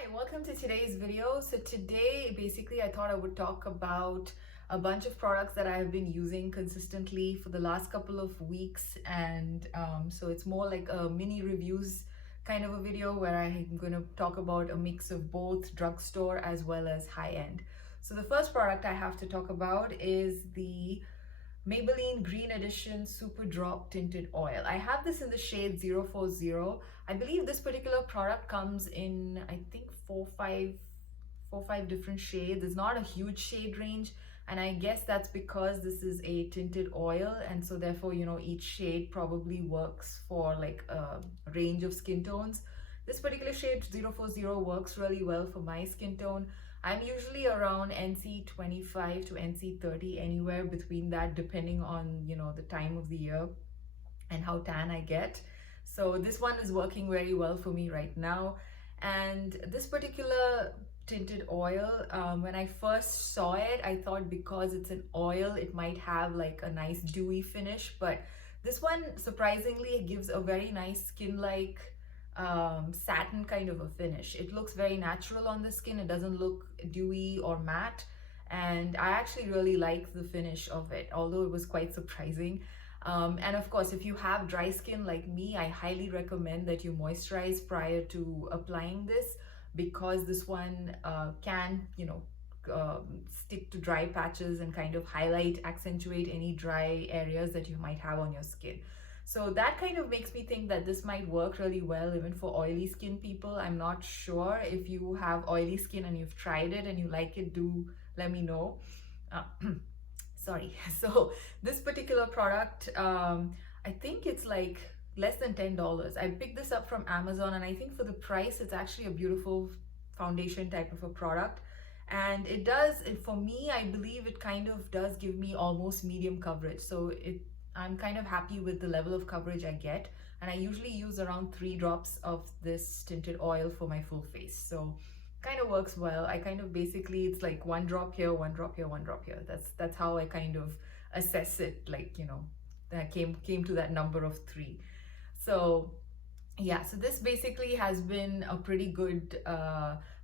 Hi, welcome to today's video. So today, basically, I thought I would talk about a bunch of products that I have been using consistently for the last couple of weeks. And so it's more like a mini reviews kind of a video where I'm going to talk about a mix of both drugstore as well as high-end. So the first product I have to talk about is the Maybelline Green Edition Super Drop Tinted Oil. I have this in the shade 040. I believe this particular product comes in, I think, four, five different shades. It's not a huge shade range, and I guess that's because this is a tinted oil, and so therefore, each shade probably works for like a range of skin tones. This particular shade 040 works really well for my skin tone. I'm usually around NC 25 to NC 30, anywhere between that, depending on, the time of the year and how tan I get. So this one is working very well for me right now. And this particular tinted oil, when I first saw it, I thought because it's an oil, it might have like a nice dewy finish. But this one, surprisingly, gives a very nice skin-like satin kind of a finish. It looks very natural on the skin. It doesn't look dewy or matte, and I actually really like the finish of it, although it was quite surprising. And of course, if you have dry skin like me, I highly recommend that you moisturize prior to applying this, because this one can stick to dry patches and kind of highlight, accentuate any dry areas that you might have on your skin. So that kind of makes me think that this might work really well even for oily skin people. I'm not sure. If you have oily skin and you've tried it and you like it, do let me know. Sorry. So this particular product, I think it's like less than $10. I picked this up from Amazon, and I think for the price, it's actually a beautiful foundation type of a product. And it does, for me, I believe it kind of does give me almost medium coverage. So I'm kind of happy with the level of coverage I get, and I usually use around 3 drops of this tinted oil for my full face. So kind of works well. I kind of basically, it's like 1 drop here, 1 drop here, 1 drop here. That's how I kind of assess it, like, that came to that number of 3. So yeah, so this basically has been a pretty good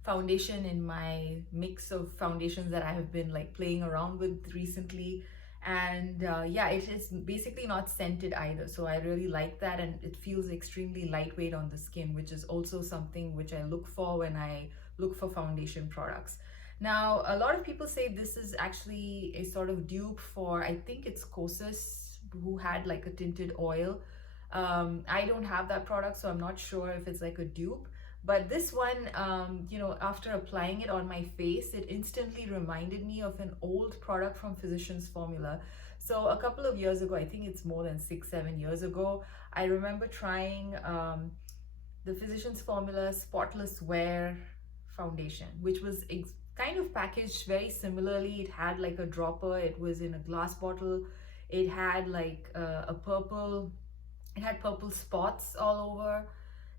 foundation in my mix of foundations that I have been like playing around with recently. And yeah, it is basically not scented either, so I really like that, and it feels extremely lightweight on the skin, which is also something which I look for when I look for foundation products. Now, a lot of people say this is actually a sort of dupe for, I think it's Kosas, who had like a tinted oil. I don't have that product, so I'm not sure if it's like a dupe. But this one, after applying it on my face, it instantly reminded me of an old product from Physicians Formula. So a couple of years ago, I think it's more than 6-7 years ago, I remember trying the Physicians Formula Spotless Wear Foundation, which was kind of packaged very similarly. It had like a dropper, it was in a glass bottle, it had like it had purple spots all over.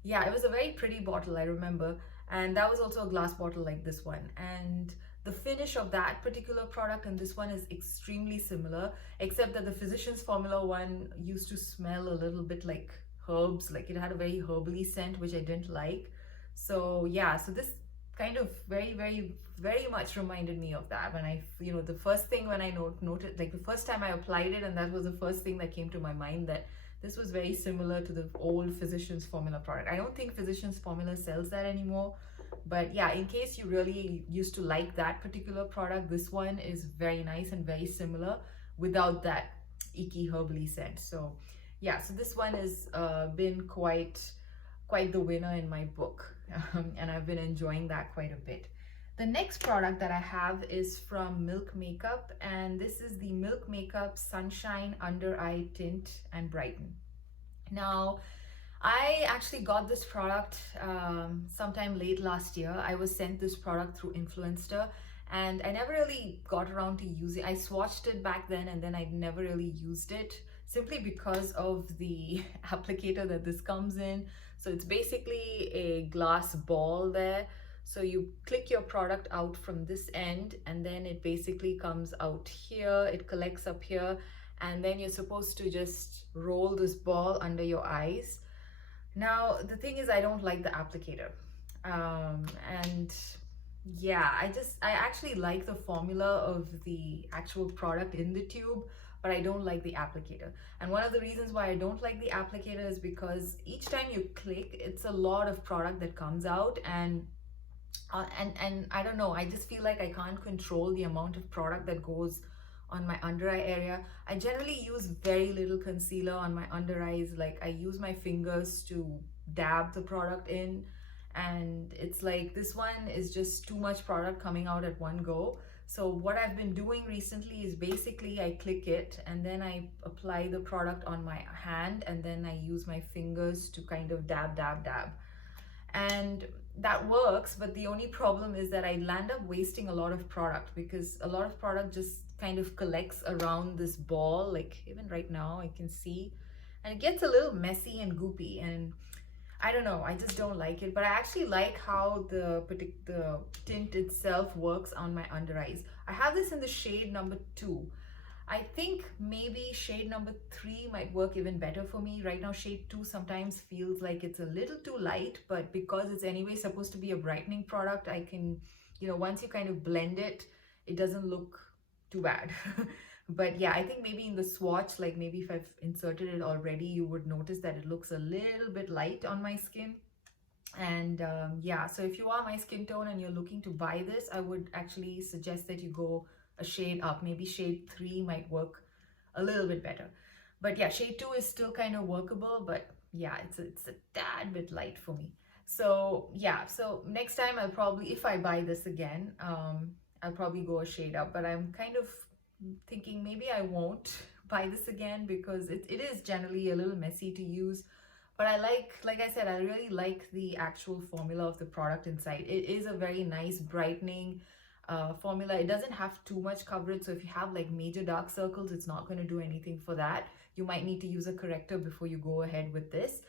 Yeah, it was a very pretty bottle, I remember. And that was also a glass bottle like this one. And the finish of that particular product and this one is extremely similar, except that the Physicians Formula one used to smell a little bit like herbs. Like it had a very herbally scent, which I didn't like. So yeah, so this kind of very, very, very much reminded me of that. When the first thing when I noted, like the first time I applied it, and that was the first thing that came to my mind, that this was very similar to the old Physicians Formula product. I don't think Physicians Formula sells that anymore. But yeah, in case you really used to like that particular product, this one is very nice and very similar without that icky herbally scent. So yeah, so this one has been quite the winner in my book. And I've been enjoying that quite a bit. The next product that I have is from Milk Makeup, and this is the Milk Makeup Sunshine Under Eye Tint and Brighten. Now, I actually got this product sometime late last year. I was sent this product through Influencer, and I never really got around to using it. I swatched it back then, and then I never really used it, simply because of the applicator that this comes in. So it's basically a glass ball there. So you click your product out from this end, and then it basically comes out here, it collects up here, and then you're supposed to just roll this ball under your eyes. Now, the thing is, I don't like the applicator. And yeah, I actually like the formula of the actual product in the tube, but I don't like the applicator. And one of the reasons why I don't like the applicator is because each time you click, it's a lot of product that comes out, and I don't know, I just feel like I can't control the amount of product that goes on my under eye area. I generally use very little concealer on my under eyes. Like, I use my fingers to dab the product in, and it's like this one is just too much product coming out at one go. So what I've been doing recently is basically I click it and then I apply the product on my hand, and then I use my fingers to kind of dab, and that works. But the only problem is that I land up wasting a lot of product, because a lot of product just kind of collects around this ball. Like, even right now I can see, and it gets a little messy and goopy, and I don't know, I just don't like it. But I actually like how the tint itself works on my under eyes. I have this in the shade number 2. I think maybe shade number 3 might work even better for me. Right now, shade 2 sometimes feels like it's a little too light, but because it's anyway supposed to be a brightening product, I can, once you kind of blend it, it doesn't look too bad. But yeah, I think maybe in the swatch, like maybe if I've inserted it already, you would notice that it looks a little bit light on my skin. And yeah, so if you are my skin tone and you're looking to buy this, I would actually suggest that you go a shade up. Maybe shade 3 might work a little bit better. But yeah, shade 2 is still kind of workable, but yeah, it's a tad bit light for me. So yeah, so next time I'll probably, if I buy this again, I'll probably go a shade up. But I'm kind of thinking maybe I won't buy this again, because it is generally a little messy to use. But I like I said, I really like the actual formula of the product inside. It is a very nice brightening formula. It doesn't have too much coverage, so if you have like major dark circles, it's not going to do anything for that. You might need to use a corrector before you go ahead with this.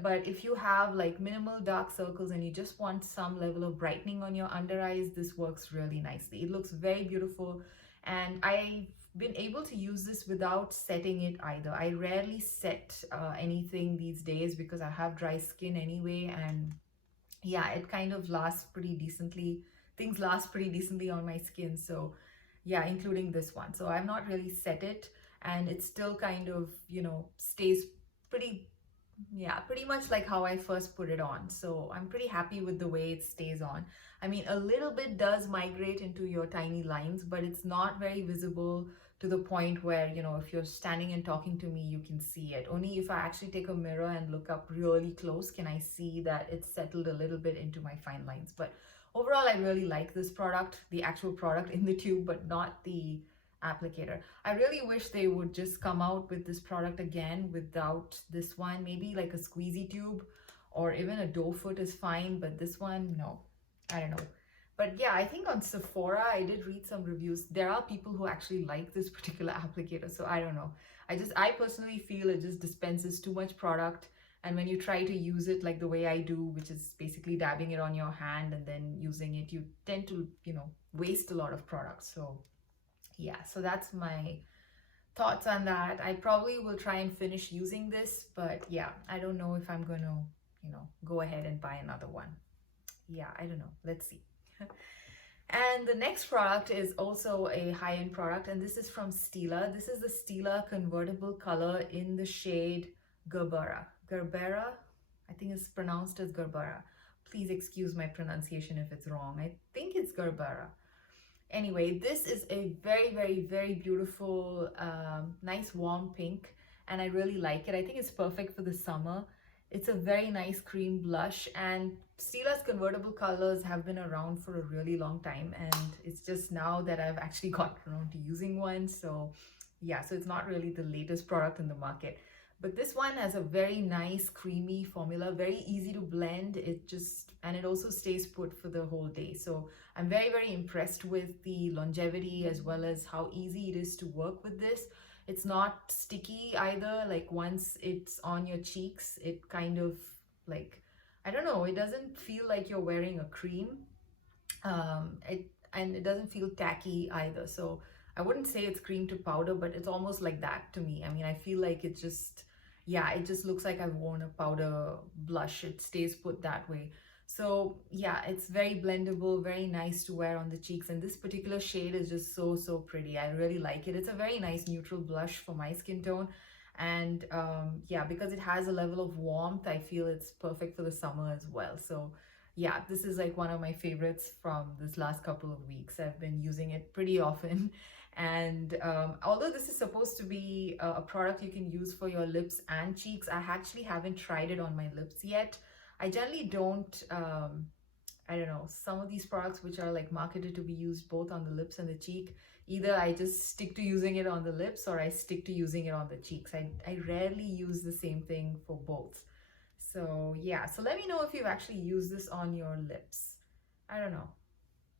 But if you have like minimal dark circles and you just want some level of brightening on your under eyes, this works really nicely. It looks very beautiful, and I've been able to use this without setting it either. I rarely set anything these days because I have dry skin anyway, and yeah, it kind of lasts pretty decently. Things last pretty decently on my skin. So yeah, including this one. So I've not really set it, and it still kind of, stays pretty, yeah, pretty much like how I first put it on. So I'm pretty happy with the way it stays on. I mean, a little bit does migrate into your tiny lines, but it's not very visible to the point where, if you're standing and talking to me, you can see it. Only if I actually take a mirror and look up really close can I see that it's settled a little bit into my fine lines. But overall, I really like this product, the actual product in the tube, but not the applicator. I really wish they would just come out with this product again without this one. Maybe like a squeezy tube or even a doe foot is fine, but this one, no, I don't know. But yeah, I think on Sephora, I did read some reviews. There are people who actually like this particular applicator, so I don't know. I personally feel it just dispenses too much product. And when you try to use it like the way I do, which is basically dabbing it on your hand and then using it, you tend to, waste a lot of product. So yeah, so that's my thoughts on that. I probably will try and finish using this, but yeah, I don't know if I'm going to, go ahead and buy another one. Yeah, I don't know. Let's see. And the next product is also a high-end product, and this is from Stila. This is the Stila convertible color in the shade Gerbera. Gerbera, I think it's pronounced as Gerbera. Please excuse my pronunciation if it's wrong. I think it's Gerbera. Anyway, this is a very, very, very beautiful, nice warm pink, and I really like it. I think it's perfect for the summer. It's a very nice cream blush, and Stila's convertible colors have been around for a really long time, and it's just now that I've actually gotten around to using one. So yeah, so it's not really the latest product in the market. But this one has a very nice creamy formula, very easy to blend. And it also stays put for the whole day. So I'm very, very impressed with the longevity as well as how easy it is to work with this. It's not sticky either. Like, once it's on your cheeks, it kind of like, I don't know, it doesn't feel like you're wearing a cream. And it doesn't feel tacky either. So I wouldn't say it's cream to powder, but it's almost like that to me. I mean, I feel like it just looks like I've worn a powder blush. It stays put that way. So yeah, it's very blendable, very nice to wear on the cheeks, and this particular shade is just so pretty. I really like it. It's a very nice neutral blush for my skin tone, and yeah, because it has a level of warmth, I feel it's perfect for the summer as well. So yeah, this is like one of my favorites from this last couple of weeks. I've been using it pretty often. And although this is supposed to be a product you can use for your lips and cheeks, I actually haven't tried it on my lips yet. I generally don't, I don't know, some of these products which are like marketed to be used both on the lips and the cheek, either I just stick to using it on the lips or I stick to using it on the cheeks. I rarely use the same thing for both. So yeah, so let me know if you've actually used this on your lips. I don't know.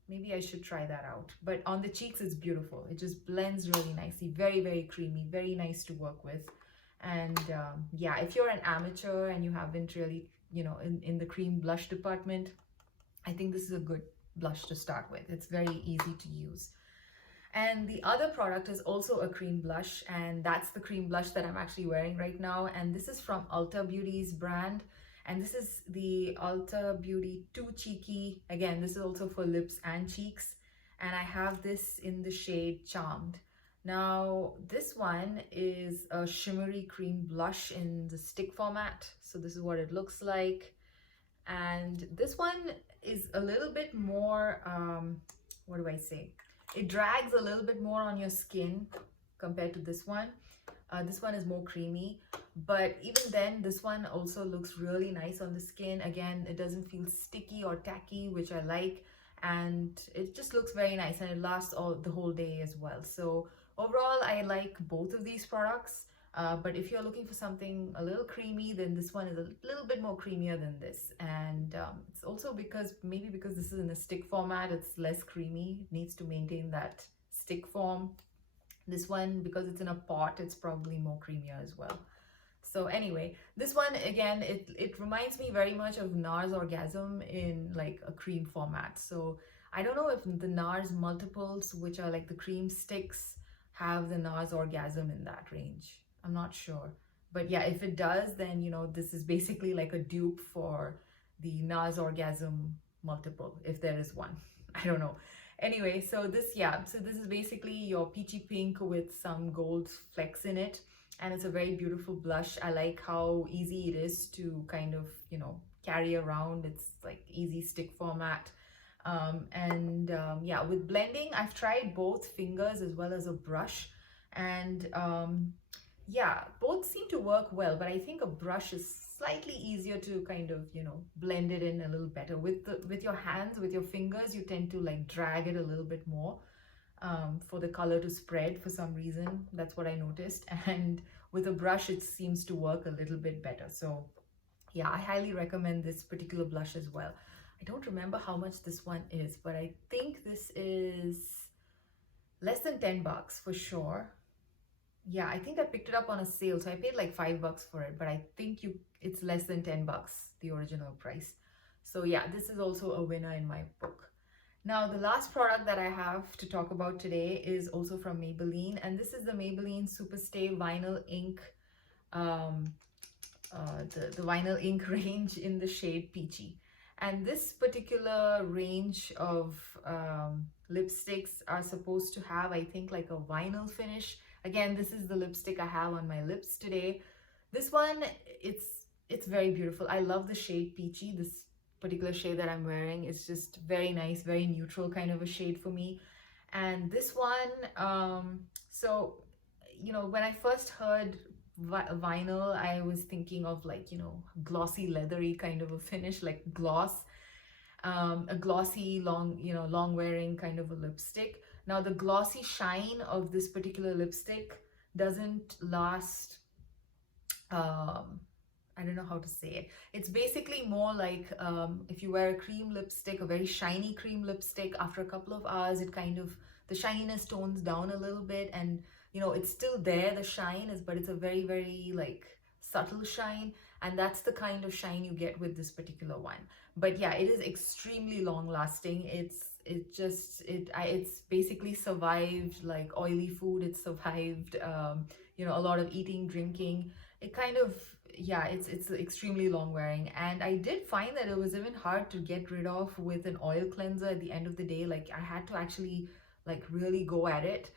Maybe I should try that out. But on the cheeks, it's beautiful. It just blends really nicely. Very creamy. Very nice to work with. And yeah, if you're an amateur and you haven't really, you know, in the cream blush department, I think this is a good blush to start with. It's very easy to use. And the other product is also a cream blush, and that's the cream blush that I'm actually wearing right now. And this is from Ulta Beauty's brand. And this is the Ulta Beauty Too Cheeky. Again, this is also for lips and cheeks. And I have this in the shade Charmed. Now, this one is a shimmery cream blush in the stick format. So this is what it looks like. And this one is a little bit more, what do I say? It drags a little bit more on your skin compared to this one. This one is more creamy, but even then, this one also looks really nice on the skin. Again, it doesn't feel sticky or tacky, which I like, and it just looks very nice, and it lasts the whole day as well. So overall, I like both of these products. But if you're looking for something a little creamy, then this one is a little bit more creamier than this. And it's also maybe because this is in a stick format, it's less creamy. It needs to maintain that stick form. This one, because it's in a pot, it's probably more creamier as well. So anyway, this one, again, it reminds me very much of NARS Orgasm in like a cream format. So I don't know if the NARS multiples, which are like the cream sticks, have the NARS Orgasm in that range. I'm not sure. But yeah, if it does, then, you know, this is basically like a dupe for the NARS Orgasm multiple, if there is one. I don't know. Anyway, so this is basically your peachy pink with some gold flecks in it. And it's a very beautiful blush. I like how easy it is to kind of, you know, carry around. It's like easy stick format. Yeah, with blending, I've tried both fingers as well as a brush. And yeah, both seem to work well, but I think a brush is slightly easier to kind of, you know, blend it in a little better. With your hands, with your fingers, you tend to like drag it a little bit more for the color to spread for some reason. That's what I noticed. And with a brush, it seems to work a little bit better. So yeah, I highly recommend this particular blush as well. I don't remember how much this one is, but I think this is less than 10 bucks for sure. Yeah, I think I picked it up on a sale, so I paid like $5 for it, but I think it's less than 10 bucks, the original price. So yeah, this is also a winner in my book. Now, the last product that I have to talk about today is also from Maybelline, and this is the Maybelline Superstay Vinyl Ink, the Vinyl Ink range in the shade Peachy. And this particular range of lipsticks are supposed to have, I think, like a vinyl finish. Again, this is the lipstick I have on my lips today. This one, it's very beautiful. I love the shade Peachy. This particular shade that I'm wearing is just very nice, very neutral kind of a shade for me. And this one, so, you know, when I first heard vinyl, I was thinking of like, you know, glossy, leathery kind of a finish, like gloss. A glossy, long wearing kind of a lipstick. Now, the glossy shine of this particular lipstick doesn't last, I don't know how to say it. It's basically more like if you wear a cream lipstick, a very shiny cream lipstick, after a couple of hours, it kind of, the shininess tones down a little bit, and, you know, it's still there, the shine is, but it's a very like subtle shine, and that's the kind of shine you get with this particular one. But yeah, it is extremely long lasting. It's basically survived like oily food. It survived, you know, a lot of eating, drinking. It kind of yeah, it's extremely long wearing, and I did find that it was even hard to get rid of with an oil cleanser at the end of the day. Like I had to actually like really go at it.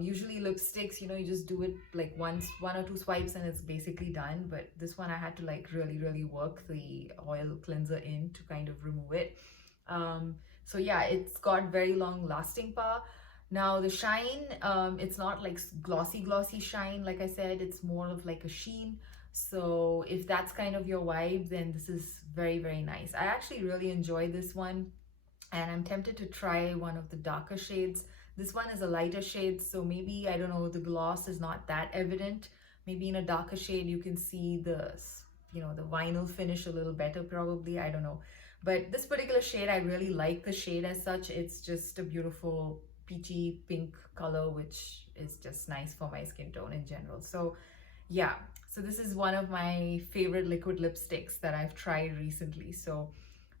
Usually lipsticks, you know, you just do it like one or two swipes and it's basically done, but this one I had to like really work the oil cleanser in to kind of remove it. So yeah, it's got very long lasting power. Now the shine, it's not like glossy shine. Like I said, it's more of like a sheen. So if that's kind of your vibe, then this is very nice. I actually really enjoy this one, and I'm tempted to try one of the darker shades. This one is a lighter shade, so maybe, I don't know, the gloss is not that evident. Maybe in a darker shade you can see the, you know, the vinyl finish a little better probably, I don't know. But this particular shade, I really like the shade as such. It's just a beautiful peachy pink color, which is just nice for my skin tone in general. So yeah, so this is one of my favorite liquid lipsticks that I've tried recently. So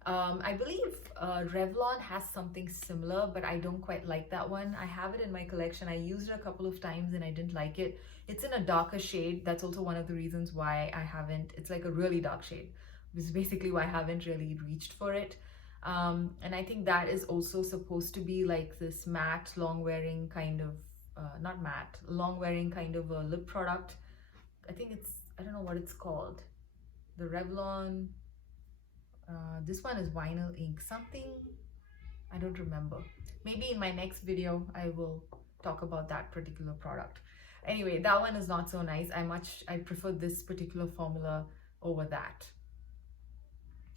I believe Revlon has something similar, but I don't quite like that one. I have it in my collection. I used it a couple of times and I didn't like it. It's in a darker shade. That's also one of the reasons why I haven't, it's like a really dark shade. This is basically why I haven't really reached for it. And I think that is also supposed to be like this matte, long wearing kind of, not matte, long wearing kind of a lip product. I think it's, I don't know what it's called. The Revlon, this one is vinyl ink something, I don't remember. Maybe in my next video I will talk about that particular product. Anyway, that one is not so nice. I prefer this particular formula over that.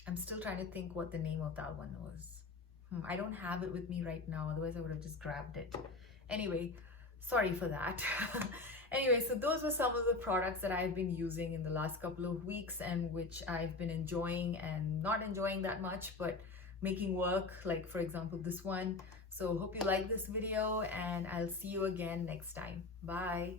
I'm still trying to think what the name of that one was. I don't have it with me right now, otherwise I would have just grabbed it. Anyway, sorry for that. Anyway, so those were some of the products that I've been using in the last couple of weeks, and which I've been enjoying and not enjoying that much, but making work, like for example this one. So hope you like this video, and I'll see you again next time. Bye.